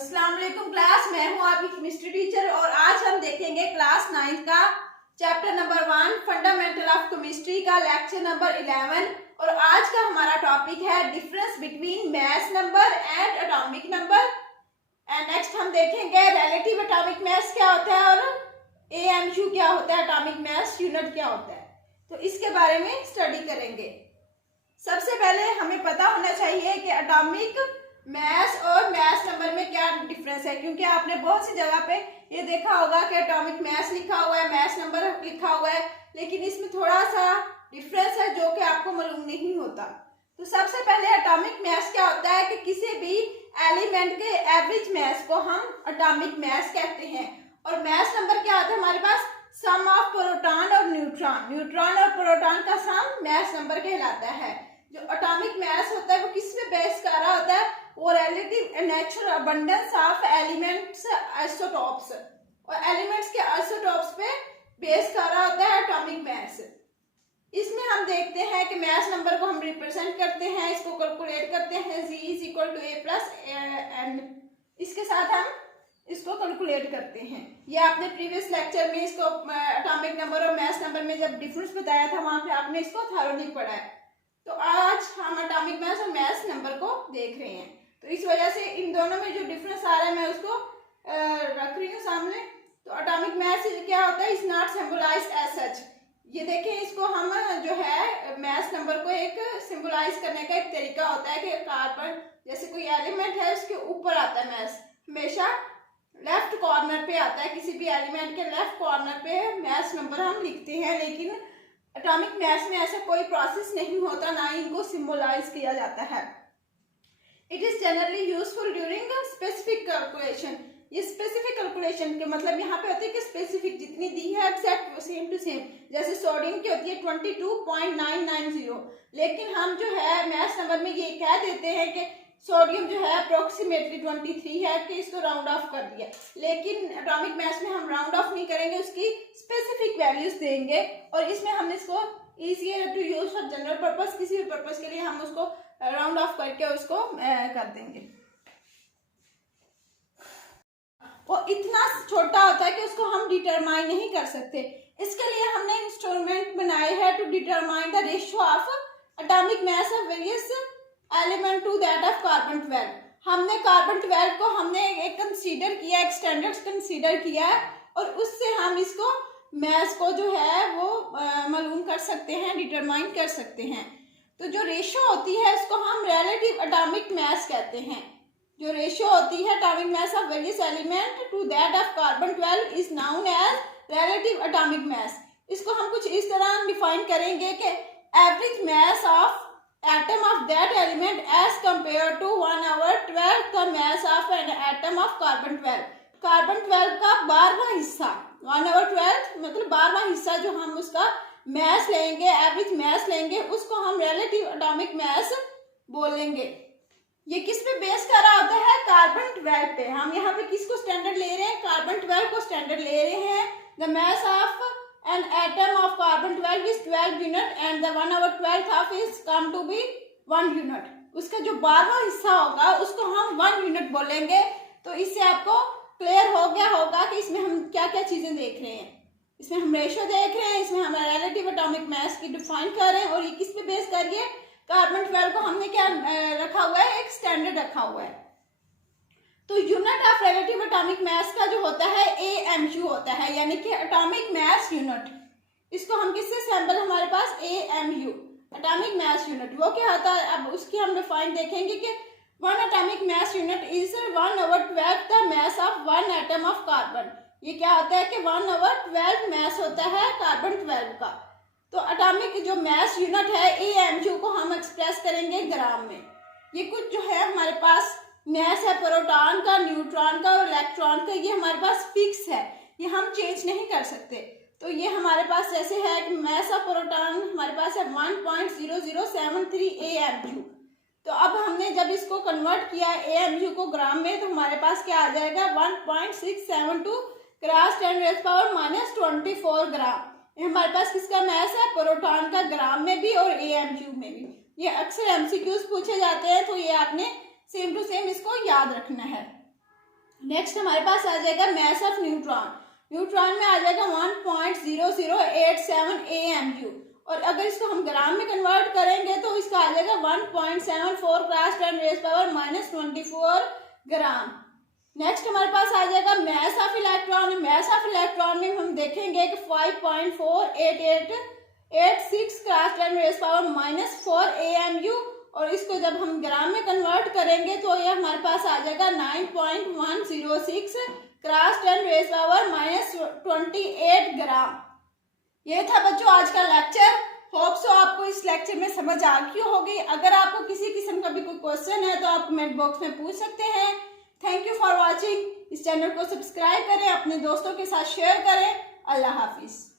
अस्सलाम वालेकुम क्लास, मैं हूं आपकी केमिस्ट्री टीचर और आज हम देखेंगे क्लास 9 का chapter number 1 fundamental of chemistry का लेक्चर नंबर 11। और आज का हमारा टॉपिक है difference between mass number and atomic number. And next हम देखेंगे रिलेटिव एटॉमिक मास क्या होता है और एएमयू क्या होता है, एटॉमिक मास यूनिट क्या होता है, तो इसके बारे में स्टडी करेंगे। सबसे पहले हमें पता होना चाहिए कि एटॉमिक मास और मास नंबर में क्या डिफरेंस है, क्योंकि आपने बहुत सी जगह पे ये देखा होगा कि एटॉमिक मास लिखा हुआ है, मास नंबर लिखा हुआ है, लेकिन इसमें थोड़ा सा डिफरेंस है जो कि आपको मालूम नहीं होता। तो सबसे पहले एटॉमिक मास क्या होता है कि किसी भी एलिमेंट के एवरेज मास को हम एटॉमिक मास कहते हैं। और मास नंबर क्या होता है हमारे पास, सम ऑफ प्रोटॉन और न्यूट्रॉन, न्यूट्रॉन और प्रोटॉन का सम मास नंबर कहलाता है। जो एटॉमिक मास होता है वो किस पे बेस कर रहा होता है, वो relative natural abundance of elements isotopes, और एलिमेंट्स के आइसोटॉप्स पे बेस कर रहा होता है एटॉमिक मास। इसमें हम देखते हैं कि मास नंबर को हम रिप्रेजेंट करते हैं, इसको कैलकुलेट करते हैं G = A + N, इसके साथ हम इसको कैलकुलेट करते हैं। ये आपने प्रीवियस लेक्चर में इसको एटॉमिक नंबर और मास नंबर में जब डिफरेंस बताया था वहां पे आपने इसको थॉरोली पढ़ा है। तो आज हम एटॉमिक मास और मास नंबर को देख रहे हैं, तो इस वजह से इन दोनों में जो डिफरेंस आ रहा है मैं उसको रख रही हूँ सामने। तो एटॉमिक मास क्या होता है, is not symbolise as such. ये देखें, इसको हम जो है मास नंबर को एक सिंबलाइज करने का एक तरीका होता है कि कार्बन जैसे कोई एलिमेंट है उसके ऊपर आता है मास, हमेशा लेफ्ट कॉर्नर पे आता है, किसी भी एलिमेंट के लेफ्ट कॉर्नर पे मास नंबर हम लिखते हैं। लेकिन एटॉमिक मास में ऐसा कोई प्रोसेस नहीं होता, ना ही इनको सिंबलाइज किया जाता है। It is generally useful during specific calculation. ये स्पेसिफिक कैलकुलेशन के मतलब यहाँ पे होते हैं कि स्पेसिफिक जितनी दी है एग्जैक्ट सेम टू सेम, जैसे सोडियम की होती है 22.990, लेकिन हम जो है मास नंबर में ये कह देते हैं कि सोडियम जो है अप्रोक्सीमेटली 23 है, कि इसको राउंड ऑफ कर दिया। लेकिन एटॉमिक मास में हम राउंड ऑफ नहीं करेंगे, उसकी स्पेसिफिक वैल्यूज देंगे, और इसमें हम इसको easier to use for general purpose, किसी भी पर्पस के लिए हम उसको राउंड ऑफ करके उसको कर देंगे। वो इतना छोटा होता है कि उसको हम डिटरमाइन नहीं कर सकते। इसके लिए हमने इंस्ट्रूमेंट बनाए हैं to determine the ratio of atomic mass of various element to that of carbon 12। हमने कार्बन 12 को हमने एक कंसीडर किया, एक स्टैंडर्ड कंसीडर किया है, और उससे हम इसको मास को जो है वो मालूम कर सकते हैं, डिटरमाइन कर सकते हैं। तो जो रेशियो होती है उसको हम रिलेटिव एटॉमिक मास कहते हैं। जो रेशियो होती है atomic mass of various element to that of carbon 12 is known as relative atomic mass. इसको हम कुछ इस तरह डिफाइन करेंगे कि average mass of atom of that element as compare to 1/12 the mass of an atom of carbon 12। Carbon 12 का 12वां हिस्सा, 1/12 मतलब 12वां हिस्सा जो हम उसका मास लेंगे, एवरेज मास लेंगे, उसको हम रिलेटिव एटॉमिक मास बोलेंगे। ये किस पे बेस कर रहा होता है, कार्बन 12 पे। हम यहाँ पे किसको स्टैंडर्ड ले रहे हैं, कार्बन 12 को स्टैंडर्ड ले रहे हैं। The mass of an atom of carbon 12 is 12 unit and the 1/12 of is come to be 1 unit. उसका जो 12वां हिस्सा होगा उसको हम 1 यूनिट बोलेंगे। तो इससे आपको क्लियर हो गया होगा कि इसमें हम क्या क्या चीजें देख रहे हैं। इसमें हम रेशियो देख रहे हैं, इसमें हम रिलेटिव एटॉमिक मास की डिफाइन कर रहे हैं, और ये किस पे बेस करिए, कार्बन 12 को हमने क्या रखा हुआ है, एक स्टैंडर्ड रखा हुआ है। तो यूनिट ऑफ रिलेटिव एटॉमिक मास का जो होता है AMU होता है, यानी कि एटॉमिक मास यूनिट। इसको हम किससे सैंपल हमारे पास AMU एटॉमिक मास यूनिट, वो क्या होता है, अब उसकी हम डिफाइन देखेंगे कि 1 atomic mass unit is 1/12 the mass of 1 atom of carbon. ये क्या होता है कि 1/12 मास होता है कार्बन 12 का। तो एटॉमिक जो मास यूनिट है AMU को हम एक्सप्रेस करेंगे ग्राम में। ये कुछ जो है हमारे पास मास है प्रोटॉन का, न्यूट्रॉन का और इलेक्ट्रॉन का, ये हमारे पास फिक्स है, ये हम चेंज नहीं कर सकते। तो ये हमारे पास जैसे है कि मास ऑफ प्रोटॉन हमारे पास है 1.0073 AMU। तो अब हमने जब इसको कन्वर्ट किया AMU को ग्राम में, तो हमारे पास क्या आ जाएगा 1.672 क्रॉस 10⁻⁻24 ग्राम। हमारे पास किसका मास है, प्रोटॉन का, ग्राम में भी और AMU में भी। ये अक्सर MCQs पूछे जाते हैं, तो ये आपने सेम टू सेम इसको याद रखना है। नेक्स्ट हमारे पास आ जाएगा मैस ऑफ न्यूट्रॉन। न्यूट्रॉन में आ जाएगा 1.0087 AMU, और अगर इसको हम ग्राम में कन्वर्ट करेंगे तो इसका आ जाएगा 1.74 × 10⁻⁻24 ग्राम। नेक्स्ट हमारे पास आ जाएगा mass of electron. Mass of electron में हम देखेंगे कि 5.4886 × 10⁻⁻4 AMU, और इसको जब हम ग्राम में कन्वर्ट करेंगे तो ये हमारे पास आ जाएगा 9.106 × 10⁻28 ग्राम। ये था बच्चों आज का लेक्चर। होप सो आपको इस लेक्चर में समझ आ गई होगी। अगर आपको किसी किस्म का भी कोई क्वेश्चन है तो आप कमेंट बॉक्स में पूछ सकते हैं। Thank you for watching. इस चैनल को सब्सक्राइब करें, अपने दोस्तों के साथ शेयर करें। अल्लाह हाफिज।